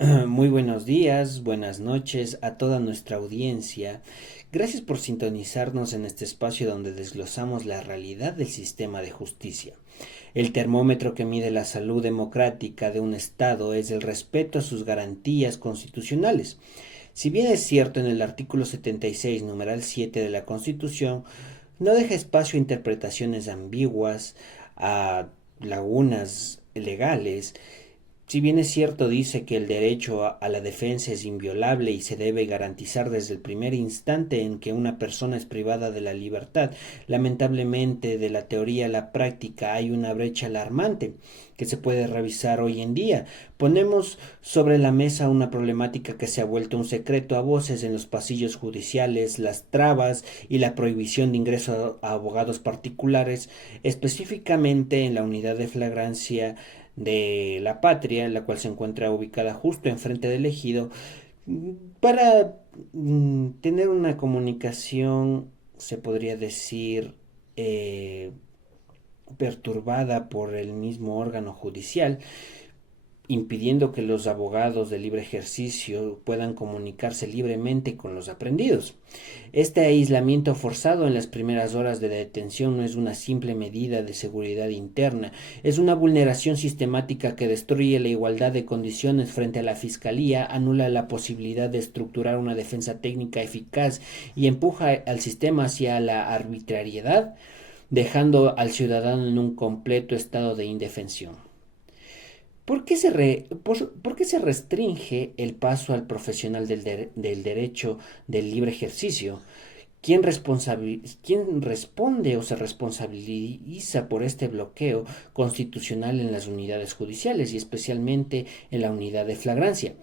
Muy buenos días, buenas noches a toda nuestra audiencia. Gracias por sintonizarnos en este espacio donde desglosamos la realidad del sistema de justicia. El termómetro que mide la salud democrática de un Estado es el respeto a sus garantías constitucionales. Si bien es cierto en el artículo 76, numeral 7 de la Constitución, no deja espacio a interpretaciones ambiguas, a lagunas legales. Si bien es cierto, dice que el derecho a la defensa es inviolable y se debe garantizar desde el primer instante en que una persona es privada de la libertad, lamentablemente de la teoría a la práctica hay una brecha alarmante que se puede revisar hoy en día. Ponemos sobre la mesa una problemática que se ha vuelto un secreto a voces en los pasillos judiciales, las trabas y la prohibición de ingreso a abogados particulares, específicamente en la unidad de flagrancia de la patria, la cual se encuentra ubicada justo enfrente del ejido, para tener una comunicación, se podría decir, perturbada por el mismo órgano judicial, impidiendo que los abogados de libre ejercicio puedan comunicarse libremente con los aprendidos. Este aislamiento forzado en las primeras horas de detención no es una simple medida de seguridad interna, es una vulneración sistemática que destruye la igualdad de condiciones frente a la Fiscalía, anula la posibilidad de estructurar una defensa técnica eficaz y empuja al sistema hacia la arbitrariedad, dejando al ciudadano en un completo estado de indefensión. ¿Por qué se restringe el paso al profesional del derecho del libre ejercicio? ¿Quién responde o se responsabiliza por este bloqueo constitucional en las unidades judiciales y especialmente en la unidad de flagrancia?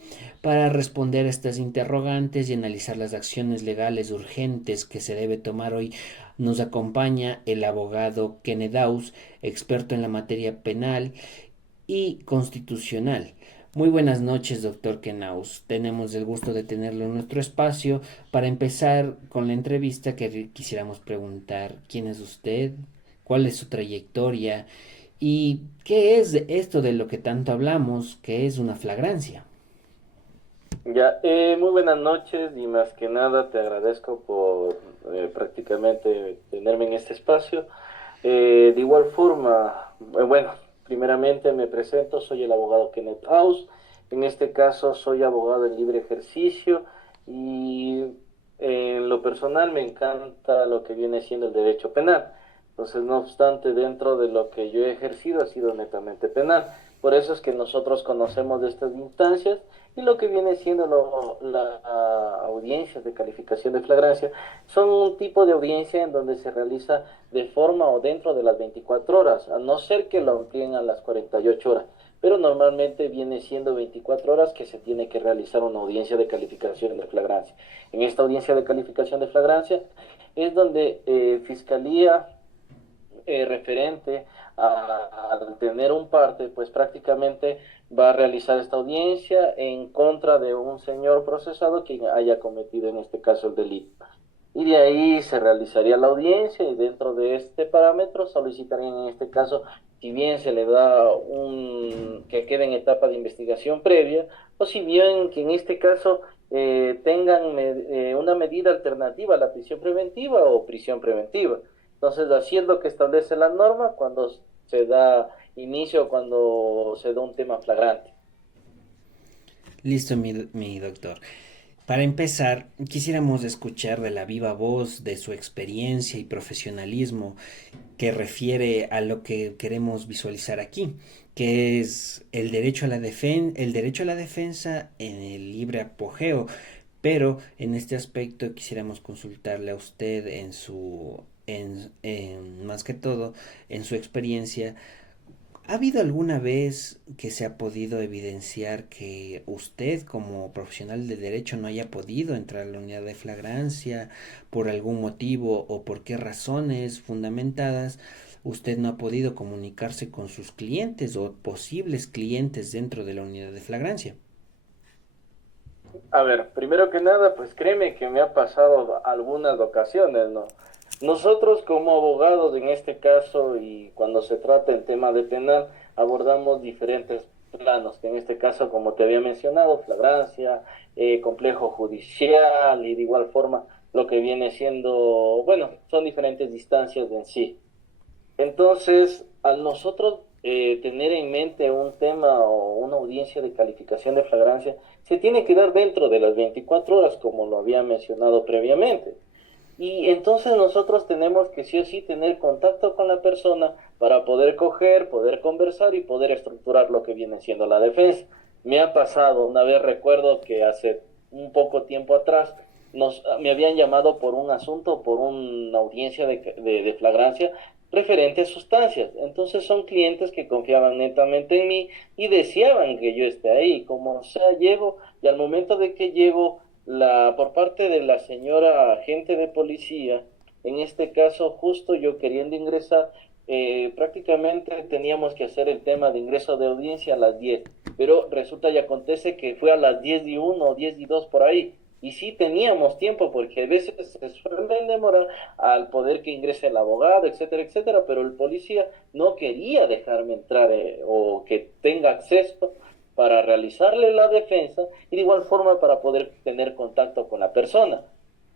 Para responder a estas interrogantes y analizar las acciones legales urgentes que se debe tomar hoy, nos acompaña el abogado Kenneth Aus, experto en la materia penal y constitucional. Muy buenas noches, doctor Kenaus. Tenemos el gusto de tenerlo en nuestro espacio. Para empezar con la entrevista, que quisiéramos preguntar quién es usted, cuál es su trayectoria y qué es esto de lo que tanto hablamos, que es una flagrancia. Ya, muy buenas noches y más que nada te agradezco por prácticamente tenerme en este espacio. De igual forma, bueno, primeramente me presento, soy el abogado Kenneth House. En este caso soy abogado en libre ejercicio y en lo personal me encanta lo que viene siendo el derecho penal. Entonces, no obstante, dentro de lo que yo he ejercido ha sido netamente penal. Por eso es que nosotros conocemos de estas instancias y lo que viene siendo la audiencias de calificación de flagrancia son un tipo de audiencia en donde se realiza de forma o dentro de las 24 horas, a no ser que lo amplíen a las 48 horas. Pero normalmente viene siendo 24 horas que se tiene que realizar una audiencia de calificación de flagrancia. En esta audiencia de calificación de flagrancia es donde Fiscalía referente al tener un parte, pues prácticamente va a realizar esta audiencia en contra de un señor procesado que haya cometido en este caso el delito. Y de ahí se realizaría la audiencia y dentro de este parámetro solicitarían en este caso, si bien se le da un que quede en etapa de investigación previa, o si bien que en este caso tengan una medida alternativa a la prisión preventiva o prisión preventiva. Entonces, así es lo que establece la norma cuando se da inicio, cuando se da un tema flagrante. Listo, mi doctor. Para empezar, quisiéramos escuchar de la viva voz de su experiencia y profesionalismo que refiere a lo que queremos visualizar aquí, que es el derecho a la defensa en el libre apogeo. Pero en este aspecto quisiéramos consultarle a usted más que todo, en su experiencia. ¿Ha habido alguna vez que se ha podido evidenciar que usted como profesional de derecho no haya podido entrar a la unidad de flagrancia por algún motivo o por qué razones fundamentadas usted no ha podido comunicarse con sus clientes o posibles clientes dentro de la unidad de flagrancia? A ver, primero que nada, pues créeme que me ha pasado algunas ocasiones, ¿no? Nosotros como abogados en este caso y cuando se trata el tema de penal, abordamos diferentes planos, que en este caso, como te había mencionado, flagrancia, complejo judicial y de igual forma lo que viene siendo, bueno, son diferentes distancias en sí. Entonces, al nosotros tener en mente un tema o una audiencia de calificación de flagrancia, se tiene que dar dentro de las 24 horas, como lo había mencionado previamente. Y entonces nosotros tenemos que sí o sí tener contacto con la persona para poder coger, poder conversar y poder estructurar lo que viene siendo la defensa. Me ha pasado, una vez recuerdo que hace un poco tiempo atrás me habían llamado por un asunto, por una audiencia de flagrancia referente a sustancias. Entonces son clientes que confiaban netamente en mí y deseaban que yo esté ahí. Como sea, llego y al momento de que llego por parte de la señora agente de policía, en este caso justo yo queriendo ingresar, prácticamente teníamos que hacer el tema de ingreso de audiencia a las 10, pero resulta y acontece que fue a las 10:01 o 10:02 por ahí. Y sí teníamos tiempo, porque a veces se suelen demorar al poder que ingrese el abogado, etcétera, etcétera, pero el policía no quería dejarme entrar o que tenga acceso para realizarle la defensa y de igual forma para poder tener contacto con la persona.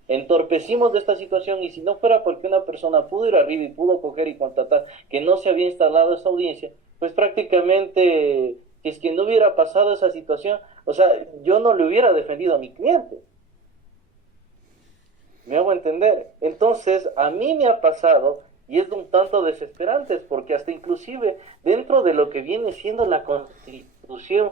Entorpecimos de esta situación y si no fuera porque una persona pudo ir arriba y pudo coger y contratar que no se había instalado esa audiencia, pues prácticamente, si es que no hubiera pasado esa situación, o sea, yo no le hubiera defendido a mi cliente. ¿Me hago entender? Entonces, a mí me ha pasado, y es un tanto desesperante, porque hasta inclusive dentro de lo que viene siendo la Constitución,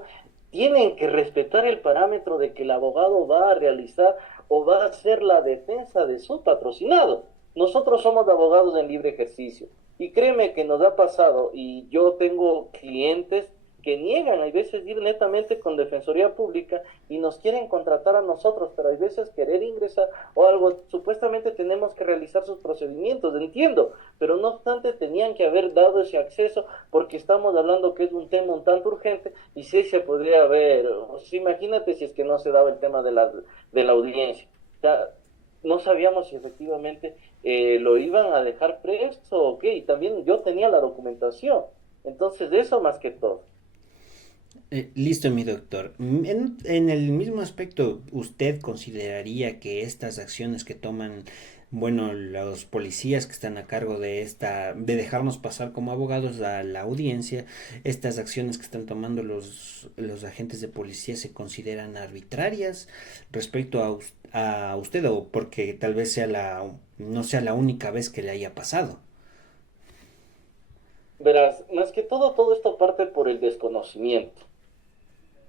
tienen que respetar el parámetro de que el abogado va a realizar o va a hacer la defensa de su patrocinado. Nosotros somos abogados en libre ejercicio, y créeme que nos ha pasado, y yo tengo clientes que niegan, hay veces ir netamente con Defensoría Pública y nos quieren contratar a nosotros, pero hay veces querer ingresar o algo, supuestamente tenemos que realizar sus procedimientos, entiendo, pero no obstante tenían que haber dado ese acceso porque estamos hablando que es un tema un tanto urgente y sí se podría haber, o sea, imagínate si es que no se daba el tema de la audiencia. O sea, no sabíamos si efectivamente lo iban a dejar preso o qué, y también yo tenía la documentación, entonces de eso más que todo. Listo, mi doctor. En el mismo aspecto, ¿usted consideraría que estas acciones que toman, bueno, los policías que están a cargo de de dejarnos pasar como abogados a la audiencia, estas acciones que están tomando los agentes de policía se consideran arbitrarias respecto a usted o porque tal vez no sea la única vez que le haya pasado? Verás, más que todo, todo esto parte por el desconocimiento,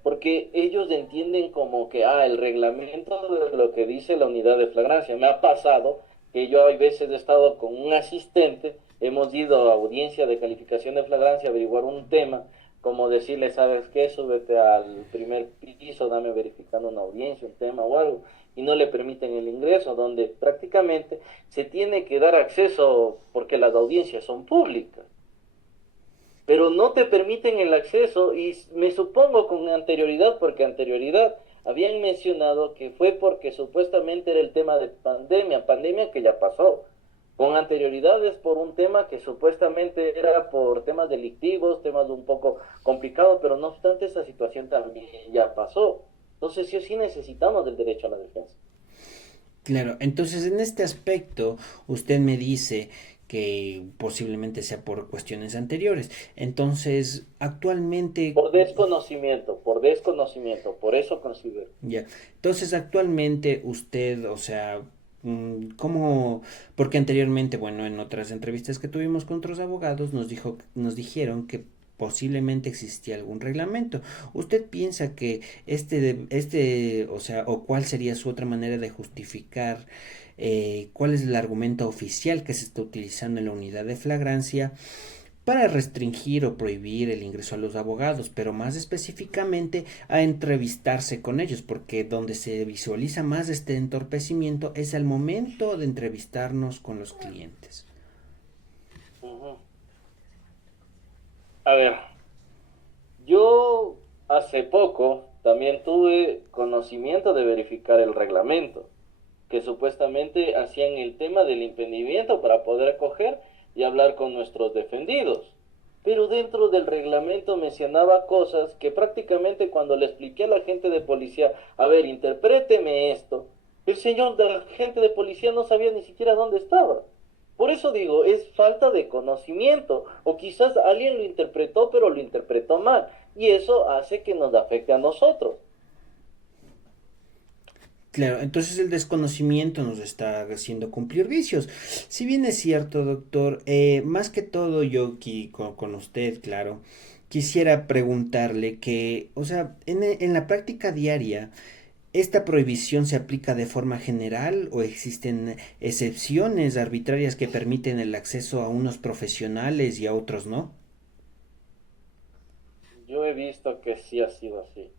porque ellos entienden como que, el reglamento de lo que dice la unidad de flagrancia. Me ha pasado que yo hay veces he estado con un asistente, hemos ido a audiencia de calificación de flagrancia a averiguar un tema, como decirle, ¿sabes qué? Súbete al primer piso, dame verificando una audiencia, un tema o algo, y no le permiten el ingreso, donde prácticamente se tiene que dar acceso porque las audiencias son públicas, pero no te permiten el acceso y me supongo con anterioridad, porque anterioridad habían mencionado que fue porque supuestamente era el tema de pandemia, pandemia que ya pasó. Con anterioridad es por un tema que supuestamente era por temas delictivos, temas un poco complicados, pero no obstante esa situación también ya pasó. Entonces sí o sí necesitamos del derecho a la defensa. Claro, entonces en este aspecto usted me dice que posiblemente sea por cuestiones anteriores. Entonces, actualmente, Por desconocimiento, por eso considero. ya, entonces actualmente usted, o sea, ¿cómo? Porque anteriormente, bueno, en otras entrevistas que tuvimos con otros abogados nos dijeron que posiblemente existía algún reglamento. ¿Usted piensa que o sea, o cuál sería su otra manera de justificar cuál es el argumento oficial que se está utilizando en la unidad de flagrancia para restringir o prohibir el ingreso a los abogados, pero más específicamente a entrevistarse con ellos, porque donde se visualiza más este entorpecimiento es al momento de entrevistarnos con los clientes? Ujú. A ver, yo hace poco también tuve conocimiento de verificar el reglamento, que supuestamente hacían el tema del impedimento para poder acoger y hablar con nuestros defendidos. pero dentro del reglamento mencionaba cosas que prácticamente cuando le expliqué a la gente de policía, a ver, interpréteme esto, el señor de la gente de policía no sabía ni siquiera dónde estaba. Por eso digo, es falta de conocimiento, o quizás alguien lo interpretó, pero lo interpretó mal, y eso hace que nos afecte a nosotros. Claro, entonces el desconocimiento nos está haciendo cumplir vicios. Si bien es cierto, doctor, más que todo yo aquí con usted, claro, quisiera preguntarle que, o sea, en la práctica diaria, ¿esta prohibición se aplica de forma general o existen excepciones arbitrarias que permiten el acceso a unos profesionales y a otros no? Yo he visto que sí ha sido así.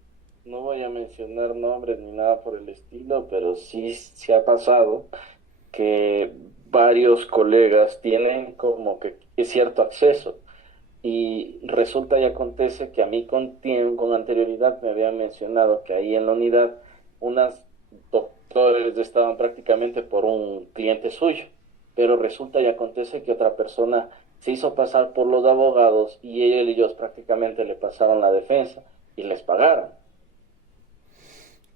No voy a mencionar nombres ni nada por el estilo, pero sí se ha pasado que varios colegas tienen como que cierto acceso y resulta y acontece que a mí con anterioridad me habían mencionado que ahí en la unidad unas doctores estaban prácticamente por un cliente suyo, pero resulta y acontece que otra persona se hizo pasar por los abogados y ellos prácticamente le pasaron la defensa y les pagaron.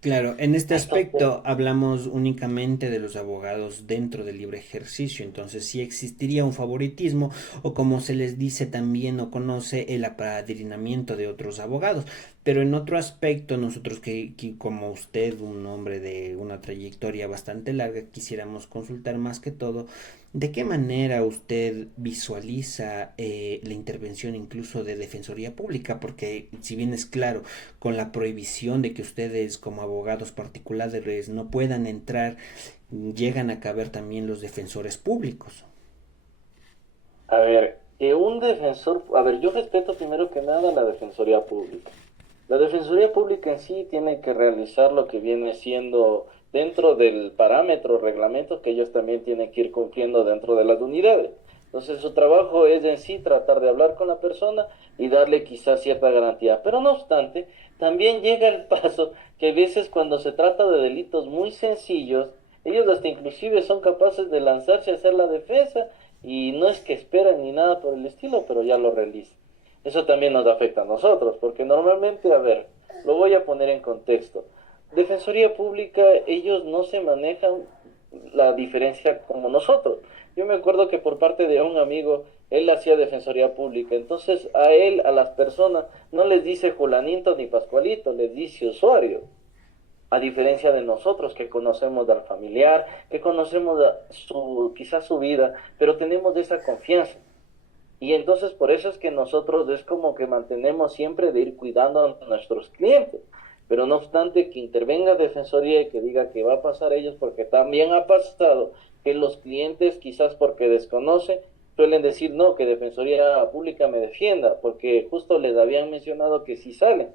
Claro, en este Entonces, aspecto hablamos únicamente de los abogados dentro del libre ejercicio, entonces sí existiría un favoritismo o como se les dice también o conoce el apadrinamiento de otros abogados, pero en otro aspecto nosotros que como usted, un hombre de una trayectoria bastante larga, quisiéramos consultar más que todo de qué manera usted visualiza la intervención incluso de Defensoría Pública, porque si bien es claro, con la prohibición de que ustedes como abogados particulares no puedan entrar, llegan a caber también los defensores públicos. a ver, que un defensor, a ver, yo respeto primero que nada la Defensoría Pública. La Defensoría Pública en sí tiene que realizar lo que viene siendo dentro del parámetro, reglamento que ellos también tienen que ir cumpliendo dentro de las unidades. Entonces su trabajo es en sí tratar de hablar con la persona y darle quizás cierta garantía. Pero no obstante, también llega el paso que a veces cuando se trata de delitos muy sencillos, ellos hasta inclusive son capaces de lanzarse a hacer la defensa y no es que esperan ni nada por el estilo, pero ya lo realizan. Eso también nos afecta a nosotros, porque normalmente, a ver, lo voy a poner en contexto. Defensoría Pública, ellos no se manejan la diferencia como nosotros. Yo me acuerdo que por parte de un amigo, él hacía Defensoría Pública, entonces a él, a las personas, no les dice Julanito ni Pascualito, les dice usuario. A diferencia de nosotros que conocemos al familiar, que conocemos quizás su vida, pero tenemos esa confianza. Y entonces por eso es que nosotros es como que mantenemos siempre de ir cuidando a nuestros clientes. Pero no obstante que intervenga Defensoría y que diga que va a pasar a ellos, porque también ha pasado que los clientes quizás porque desconocen, suelen decir no, que Defensoría Pública me defienda, porque justo les habían mencionado que sí salen.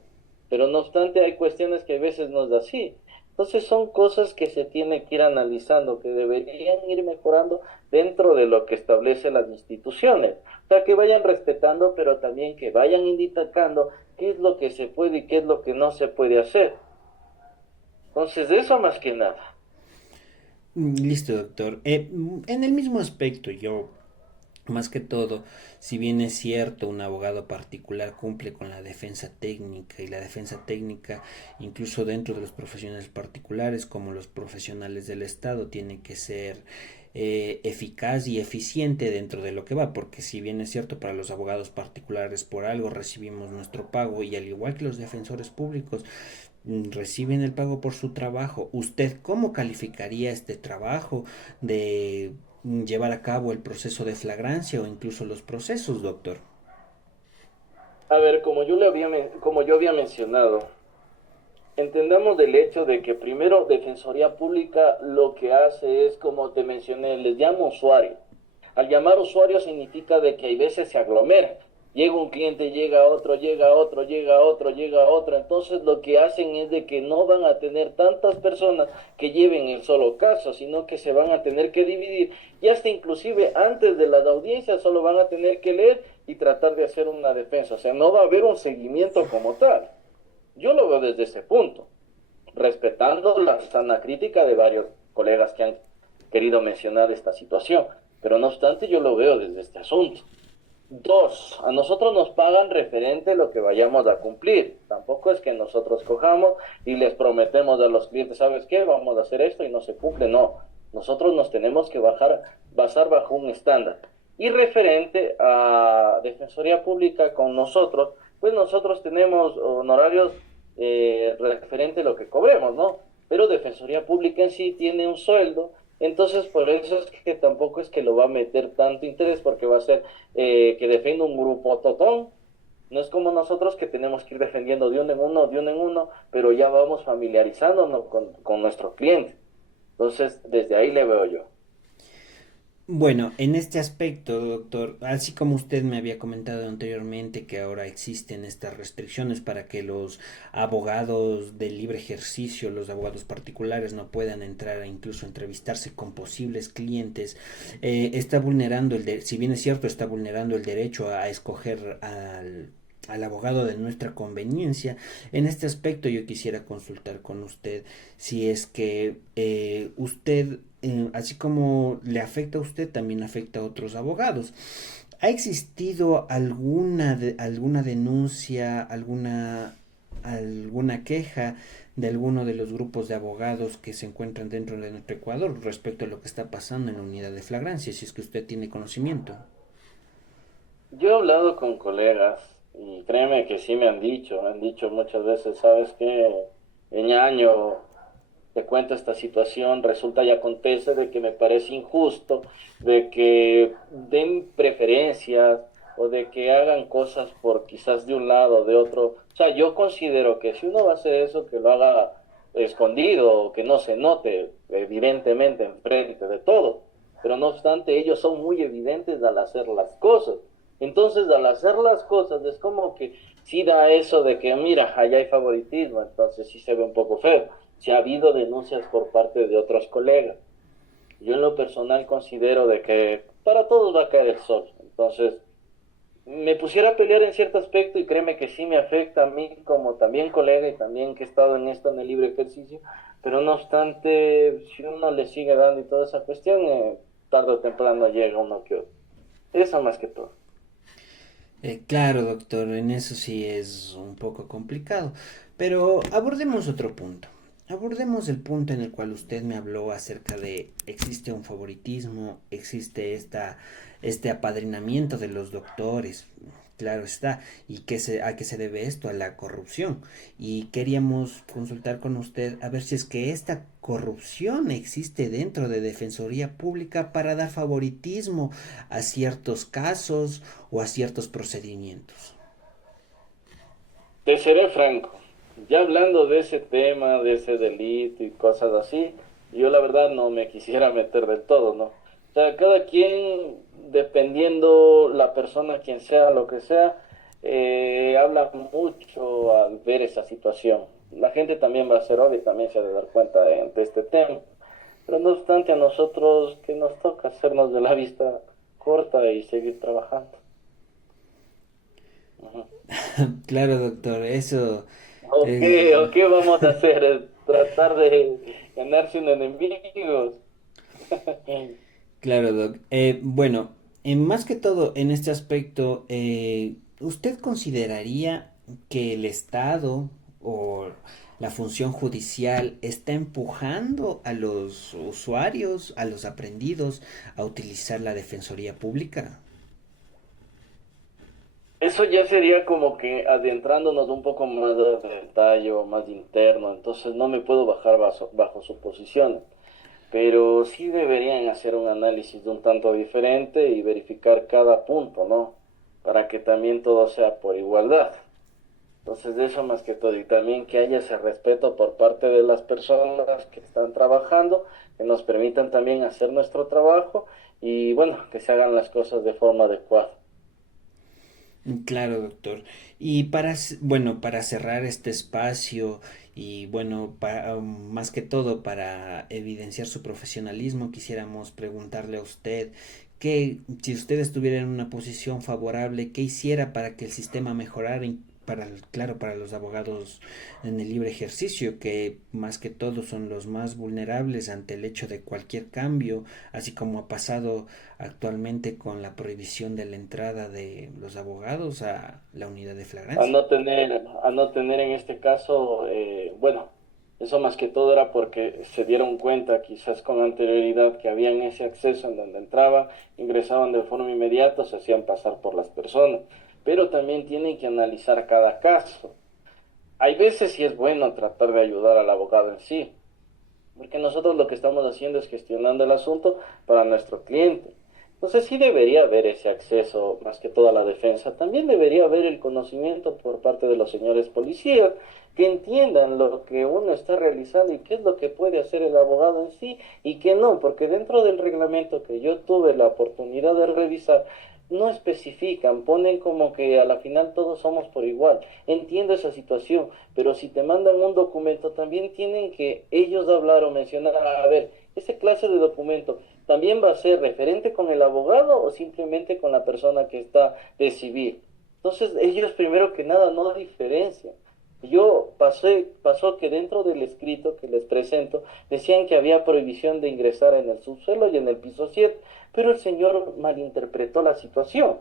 Pero no obstante hay cuestiones que a veces nos da así. Entonces son cosas que se tiene que ir analizando, que deberían ir mejorando dentro de lo que establecen las instituciones. O sea, que vayan respetando, pero también que vayan indicando qué es lo que se puede y qué es lo que no se puede hacer. Entonces, eso más que nada. Listo, doctor. En el mismo aspecto, yo más que todo, si bien es cierto, un abogado particular cumple con la defensa técnica y la defensa técnica, incluso dentro de los profesionales particulares como los profesionales del Estado, tiene que ser eficaz y eficiente dentro de lo que va, porque si bien es cierto para los abogados particulares por algo recibimos nuestro pago y al igual que los defensores públicos reciben el pago por su trabajo, ¿usted cómo calificaría este trabajo de llevar a cabo el proceso de flagrancia o incluso los procesos, doctor? A ver, como yo había mencionado, entendamos del hecho de que primero Defensoría Pública lo que hace es, como te mencioné, les llama usuario. Al llamar usuario significa de que hay veces se aglomeran. Llega un cliente, llega otro, llega otro, llega otro, llega otro. Entonces lo que hacen es de que no van a tener tantas personas que lleven el solo caso, sino que se van a tener que dividir. Y hasta inclusive antes de las audiencias solo van a tener que leer y tratar de hacer una defensa. O sea, no va a haber un seguimiento como tal. Yo lo veo desde ese punto, respetando la sana crítica de varios colegas que han querido mencionar esta situación, pero no obstante yo lo veo desde este asunto. Dos, a nosotros nos pagan referente a lo que vayamos a cumplir. Tampoco es que nosotros cojamos y les prometemos a los clientes, ¿sabes qué? Vamos a hacer esto y no se cumple. No, nosotros nos tenemos que basar bajo un estándar. Y referente a Defensoría Pública con nosotros, pues nosotros tenemos honorarios referente a lo que cobremos, ¿no? Pero Defensoría Pública en sí tiene un sueldo, entonces por eso es que tampoco es que lo va a meter tanto interés, porque va a ser que defienda un grupo totón. No es como nosotros que tenemos que ir defendiendo de uno en uno, de uno en uno, pero ya vamos familiarizándonos con nuestro cliente. Entonces, desde ahí le veo yo. Bueno, en este aspecto, doctor, así como usted me había comentado anteriormente que ahora existen estas restricciones para que los abogados de libre ejercicio, los abogados particulares no puedan entrar a incluso entrevistarse con posibles clientes, está vulnerando si bien es cierto, está vulnerando el derecho a escoger al abogado de nuestra conveniencia. En este aspecto yo quisiera consultar con usted si es que usted, así como le afecta a usted, también afecta a otros abogados. ¿Ha existido alguna denuncia, alguna queja de alguno de los grupos de abogados que se encuentran dentro de nuestro Ecuador respecto a lo que está pasando en la unidad de flagrancia, si es que usted tiene conocimiento? Yo he hablado con colegas y créeme que sí me han dicho muchas veces, ¿sabes qué? Ñaño, te cuento esta situación, resulta y acontece de que me parece injusto, de que den preferencias o de que hagan cosas por quizás de un lado o de otro. O sea, yo considero que si uno va a hacer eso, que lo haga escondido o que no se note evidentemente enfrente de todo. Pero no obstante, ellos son muy evidentes al hacer las cosas. Entonces, al hacer las cosas, es como que sí da eso de que, mira, allá hay favoritismo, entonces sí se ve un poco feo. Si ha habido denuncias por parte de otros colegas. Yo en lo personal considero de que para todos va a caer el sol. Entonces, me pusiera a pelear en cierto aspecto y créeme que sí me afecta a mí como también colega y también que he estado en esto en el libre ejercicio, pero no obstante, si uno le sigue dando y toda esa cuestión, tarde o temprano llega uno que otro. Eso más que todo. Claro, doctor, en eso sí es un poco complicado, pero abordemos otro punto. Abordemos el punto en el cual usted me habló acerca de existe un favoritismo, existe este apadrinamiento de los doctores. Claro está. ¿Y a qué se debe esto? A la corrupción. Y queríamos consultar con usted a ver si es que esta corrupción existe dentro de Defensoría Pública para dar favoritismo a ciertos casos o a ciertos procedimientos. Te seré franco, ya hablando de ese tema, de ese delito y cosas así, yo la verdad no me quisiera meter del todo, ¿no? O sea, cada quien, dependiendo la persona, quien sea, lo que sea, habla mucho al ver esa situación. La gente también va a ser obvia y también se ha de dar cuenta de este tema. Pero no obstante, a nosotros que nos toca hacernos de la vista corta y seguir trabajando. Ujú. Claro, doctor, eso ¿O qué vamos a hacer? ¿Tratar de ganarse un enemigo? claro, Doc. Bueno, más que todo en este aspecto, ¿usted consideraría que el Estado o la función judicial está empujando a los usuarios, a los aprendidos, a utilizar la defensoría pública? Eso ya sería como que adentrándonos un poco más de detalle o más interno, entonces no me puedo bajar bajo suposiciones, pero sí deberían hacer un análisis de un tanto diferente y verificar cada punto, ¿no? Para que también todo sea por igualdad. Entonces, de eso más que todo, y también que haya ese respeto por parte de las personas que están trabajando, que nos permitan también hacer nuestro trabajo y bueno, que se hagan las cosas de forma adecuada. Claro, doctor. Y bueno, para cerrar este espacio y bueno, más que todo para evidenciar su profesionalismo, quisiéramos preguntarle a usted que si usted estuviera en una posición favorable, ¿qué hiciera para que el sistema mejorara claro, para los abogados en el libre ejercicio, que más que todo son los más vulnerables ante el hecho de cualquier cambio, así como ha pasado actualmente con la prohibición de la entrada de los abogados a la unidad de flagrancia. A no tener en este caso, bueno, eso más que todo era porque se dieron cuenta quizás con anterioridad que habían ese acceso en donde entraban, ingresaban de forma inmediata, se hacían pasar por las personas, pero también tienen que analizar cada caso. Hay veces sí es bueno tratar de ayudar al abogado en sí, porque nosotros lo que estamos haciendo es gestionando el asunto para nuestro cliente. Entonces sí debería haber ese acceso, más que toda la defensa. También debería haber el conocimiento por parte de los señores policías, que entiendan lo que uno está realizando y qué es lo que puede hacer el abogado en sí y qué no, porque dentro del reglamento que yo tuve la oportunidad de revisar, no especifican, ponen como que a la final todos somos por igual. Entiendo esa situación, pero si te mandan un documento, también tienen que ellos hablar o mencionar, a ver, ese clase de documento también va a ser referente con el abogado o simplemente con la persona que está de civil. Entonces, ellos primero que nada no diferencian. Pasó que dentro del escrito que les presento decían que había prohibición de ingresar en el subsuelo y en el piso 7, pero el señor malinterpretó la situación.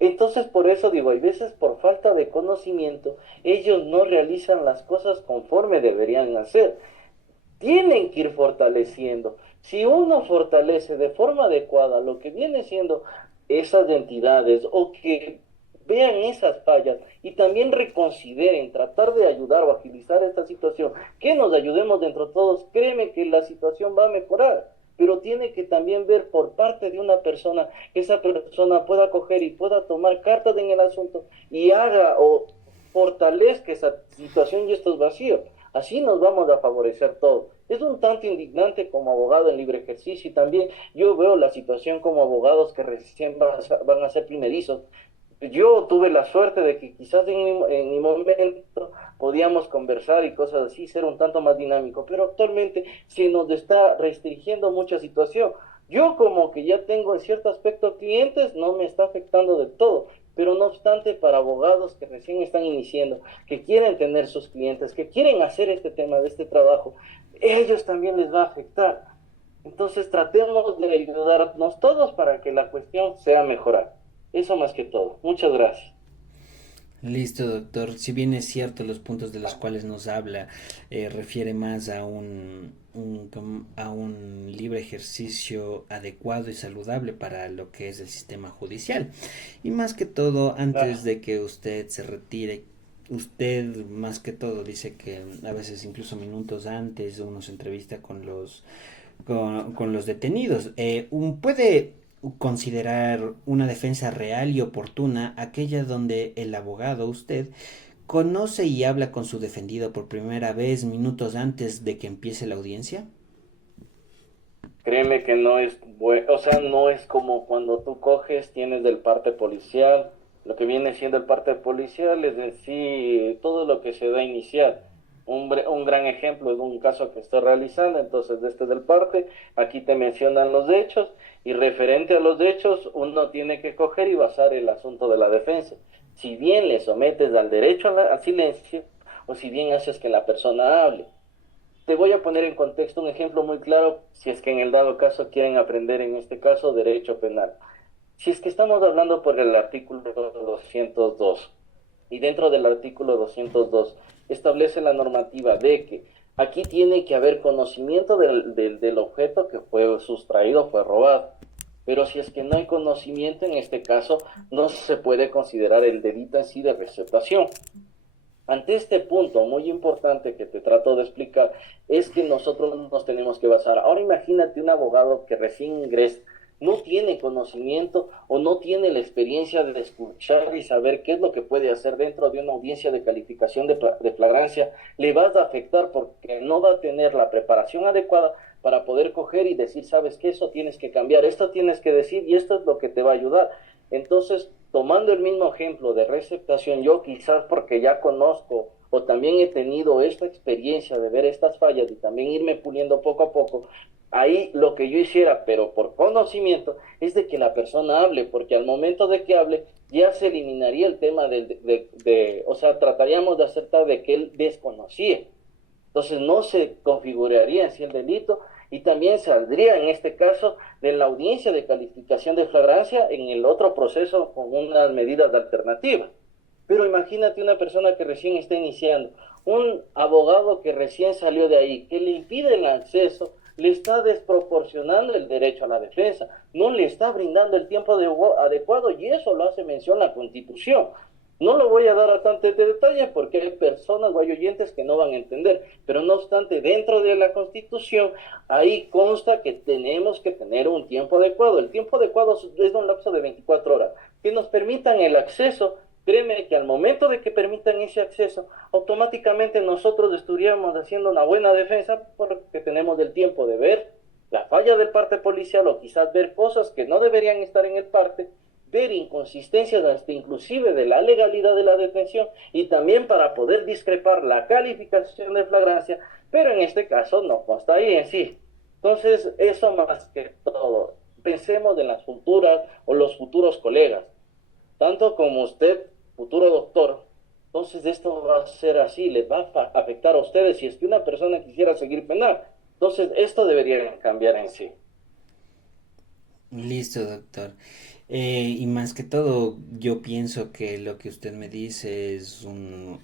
Entonces, por eso digo, hay veces por falta de conocimiento, ellos no realizan las cosas conforme deberían hacer. Tienen que ir fortaleciendo. Si uno fortalece de forma adecuada lo que viene siendo esas entidades o que vean esas fallas y también reconsideren tratar de ayudar o agilizar esta situación, que nos ayudemos dentro de todos, créeme que la situación va a mejorar, pero tiene que también ver por parte de una persona que esa persona pueda coger y pueda tomar cartas en el asunto y haga o fortalezca esa situación y estos vacíos. Así nos vamos a favorecer todo. Es un tanto indignante como abogado en libre ejercicio y también yo veo la situación como abogados que recién van a ser primerizos. Yo tuve la suerte de que quizás en mi momento podíamos conversar y cosas así, ser un tanto más dinámico, pero actualmente se nos está restringiendo mucha situación. Yo como que ya tengo en cierto aspecto clientes, no me está afectando del todo, pero no obstante para abogados que recién están iniciando, que quieren tener sus clientes, que quieren hacer este tema de este trabajo, ellos también les va a afectar. Entonces tratemos de ayudarnos todos para que la cuestión sea mejorar. Eso más que todo. Muchas gracias. Listo, doctor. Si bien es cierto, los puntos de los cuales nos habla refiere más a a un libre ejercicio adecuado y saludable para lo que es el sistema judicial. Y más que todo, antes Claro. de que usted se retire, usted más que todo dice que a veces incluso minutos antes uno se entrevista con con los detenidos. ¿Puede considerar una defensa real y oportuna aquella donde el abogado, usted, conoce y habla con su defendido por primera vez minutos antes de que empiece la audiencia? Créeme que no es bueno, o sea, no es como cuando tú coges, tienes del parte policial, lo que viene siendo el parte policial es en sí todo lo que se da inicial. Un gran ejemplo es un caso que estoy realizando, entonces desde del parte, aquí te mencionan los hechos y referente a los hechos uno tiene que coger y basar el asunto de la defensa. Si bien le sometes al derecho al silencio o si bien haces que la persona hable. Te voy a poner en contexto un ejemplo muy claro, si es que en el dado caso quieren aprender en este caso derecho penal. Si es que estamos hablando por el artículo 202 y dentro del artículo 202 establece la normativa de que aquí tiene que haber conocimiento del objeto que fue sustraído, fue robado. Pero si es que no hay conocimiento, en este caso no se puede considerar el delito en sí de receptación. Ante este punto muy importante que te trato de explicar, es que nosotros nos tenemos que basar. Ahora imagínate un abogado que recién ingresa, no tiene conocimiento o no tiene la experiencia de escuchar y saber qué es lo que puede hacer dentro de una audiencia de calificación de flagrancia, le vas a afectar porque no va a tener la preparación adecuada para poder coger y decir, sabes que eso tienes que cambiar, esto tienes que decir y esto es lo que te va a ayudar. Entonces, tomando el mismo ejemplo de receptación, yo quizás porque ya conozco o también he tenido esta experiencia de ver estas fallas y también irme puliendo poco a poco, ahí lo que yo hiciera, pero por conocimiento, es de que la persona hable, porque al momento de que hable, ya se eliminaría el tema o sea, trataríamos de aceptar de que él desconocía. Entonces no se configuraría en sí el delito y también saldría en este caso de la audiencia de calificación de flagrancia en el otro proceso con unas medidas de alternativa. Pero imagínate una persona que recién está iniciando, un abogado que recién salió de ahí, que le impide el acceso, le está desproporcionando el derecho a la defensa, no le está brindando el tiempo adecuado y eso lo hace mención la Constitución. No lo voy a dar a tantos detalles porque hay personas o hay oyentes que no van a entender, pero no obstante, dentro de la Constitución, ahí consta que tenemos que tener un tiempo adecuado. El tiempo adecuado es de un lapso de 24 horas, que nos permitan el acceso. Créeme que al momento de que permitan ese acceso, automáticamente nosotros estaríamos haciendo una buena defensa porque tenemos el tiempo de ver la falla del parte policial o quizás ver cosas que no deberían estar en el parte, ver inconsistencias hasta inclusive de la legalidad de la detención y también para poder discrepar la calificación de flagrancia, pero en este caso no consta ahí en sí. Entonces, eso más que todo, pensemos en las futuras o los futuros colegas, tanto como usted, futuro doctor. Entonces esto va a ser así, les va a afectar a ustedes si es que una persona quisiera seguir penal. Entonces esto debería cambiar en sí. Listo, doctor. Y más que todo, yo pienso que lo que usted me dice es un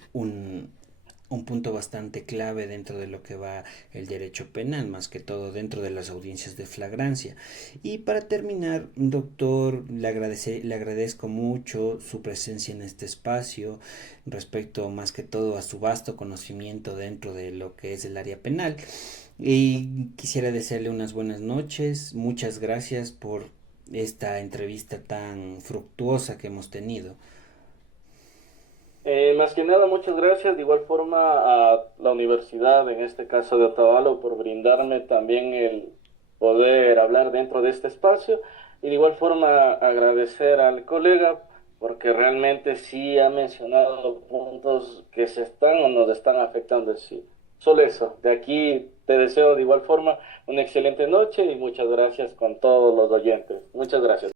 punto bastante clave dentro de lo que va el derecho penal, más que todo dentro de las audiencias de flagrancia. Y para terminar, doctor, le agradezco mucho su presencia en este espacio respecto más que todo a su vasto conocimiento dentro de lo que es el área penal. Y quisiera desearle unas buenas noches. Muchas gracias por esta entrevista tan fructuosa que hemos tenido. Más que nada, muchas gracias. De igual forma a la universidad, en este caso de Otavalo, por brindarme también el poder hablar dentro de este espacio. Y de igual forma agradecer al colega porque realmente sí ha mencionado puntos que se están o nos están afectando en sí. Solo eso. De aquí te deseo de igual forma una excelente noche y muchas gracias con todos los oyentes. Muchas gracias.